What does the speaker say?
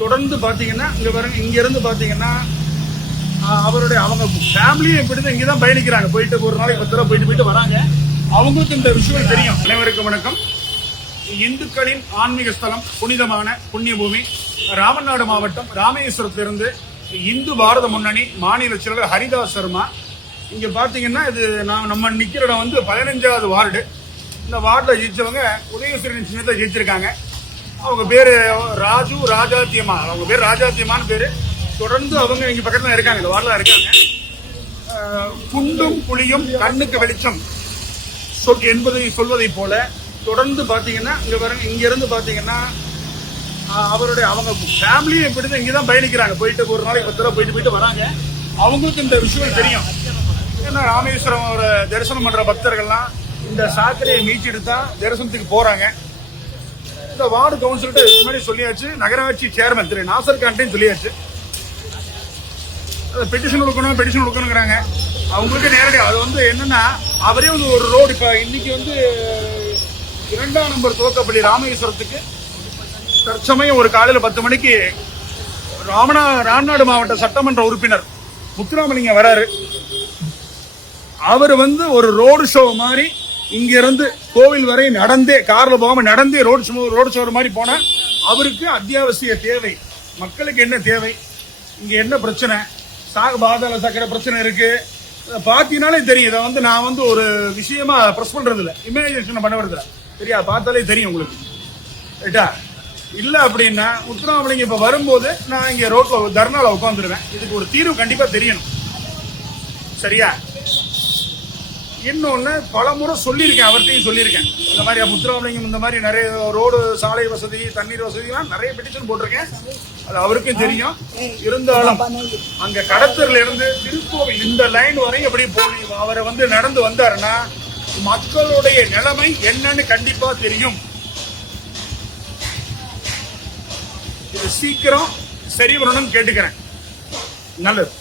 தொடர்ந்து பார்த்தீங்கன்னா இங்கே பாருங்க இங்கேருந்து பார்த்தீங்கன்னா அவருடைய அவங்க ஃபேமிலியும் இப்படிதான் இங்கே தான் பயணிக்கிறாங்க. போயிட்டு ஒரு நாளைக்கு பத்து ரூபா போயிட்டு போயிட்டு வராங்க. அவங்களுக்கு இந்த விஷயம் தெரியும். அனைவருக்கும் வணக்கம். இந்துக்களின் ஆன்மீக ஸ்தலம் புனிதமான புண்ணியபூமி ராமநாடு மாவட்டம் ராமேஸ்வரத்திலிருந்து இந்து பாரத முன்னணி மாநில செயலர் ஹரிதாஸ் சர்மா. இங்கே பார்த்தீங்கன்னா இது நான் நம்ம நிற்கிற இடம் வந்து பதினஞ்சாவது வார்டு. இந்த வார்டில் ஜெயிச்சவங்க உதயசூரியன் சின்னத்தை ஜெயிச்சிருக்காங்க. அவங்க பேர் ராஜு ராஜாத்தியம்மா அவங்க பேர் ராஜாத்தியம்மான்னு பேர். தொடர்ந்து அவங்க இங்க பக்கத்துல இருக்காங்க இந்த வார்டில் இருக்காங்க. குண்டும் புளியும் கண்ணுக்கு வெளிச்சம். சொல் என்பதை சொல்வதை போல தொடர்ந்து பாத்தீங்கன்னா இங்க பாருங்க இங்க இருந்து பாத்தீங்கன்னா அவருடைய அவங்க ஃபேமிலியும் இப்படிதான் இங்கே தான் பயணிக்கிறாங்க. போயிட்டு ஒரு நாளைக்கு பத்து ரூபா போயிட்டு போயிட்டு வராங்க. அவங்களுக்கு இந்த விஷயம் தெரியும். ஏன்னா ராமேஸ்வரம் ஒரு தரிசனம் பண்ற பக்தர்கள்லாம் இந்த சாக்கடையை மீச்சிட்டு தான் தரிசனத்துக்கு போறாங்க. இந்த வார்டு கவுன்சிலர்கிட்ட முன்னாடி சொல்லியாச்சு நகராட்சி சேர்மன் திரு நாசர் கான்ட்டையும் சொல்லியாச்சு. பெட்டிஷன் கொடுக்கணும் பெட்டிஷன் கொடுக்கணுங்கிறாங்க. அவங்களுக்கு நேரடியாக அது வந்து என்னன்னா அவரே வந்து ஒரு ரோடு இப்போ இன்னைக்கு வந்து இரண்டாம் நம்பர் துவக்கப்பள்ளி ராமேஸ்வரத்துக்கு தற்சமயம் ஒரு காலையில் பத்து மணிக்கு ராமநா ராம்நாடு மாவட்ட சட்டமன்ற உறுப்பினர் முத்துராமலிங்கம் வராரு. அவர் வந்து ஒரு ரோடு ஷோ மாதிரி இங்க இருந்து கோவில் வரை நடந்தே கார்ல போகாம நடந்தே ரோடு ஷோ ரோடு சோறு மாதிரி போனா அவருக்கு அத்தியாவசிய தேவை. மக்களுக்கு என்ன தேவை? இங்க என்ன பிரச்சனை? சாக பாதாள சக்கரை பிரச்சனை இருக்கு. பார்த்தீங்கனாலே தெரியும். இதை வந்து நான் வந்து ஒரு விஷயமா ப்ரெஸ் பண்றது இல்ல இமேஜினேஷன் பண்ண வருது சரியா? பார்த்தாலே தெரியும் உங்களுக்கு. ரைட்டா? இல்லை அப்படின்னா முத்துராமலிங்க இப்போ வரும்போது நான் இங்கே ரோட்டில் தர்ணாவில் உட்காந்துருவேன் இதுக்கு ஒரு தீர்வு கண்டிப்பாக தெரியணும். சரியா? இன்னொன்னு பல முறை சொல்லியிருக்கேன் அவர்கிட்டையும் சொல்லியிருக்கேன். இந்த மாதிரி முத்துராமலிங்கம் இந்த மாதிரி நிறைய ரோடு சாலை வசதி தண்ணீர் வசதிலாம் நிறைய பெட்டிஷன் போட்டிருக்கேன். அது அவருக்கும் தெரியும். இருந்தாலும் அங்க கடத்தூர்ல இருந்து திருக்கோவில் இந்த லைன் வரையும் எப்படி போய் அவரை வந்து நடந்து வந்தாருன்னா மக்களுடைய நிலைமை என்னன்னு கண்டிப்பா தெரியும். இது சீக்கிரம் சரி வரணும்னு கேட்டுக்கிறேன். நல்லது.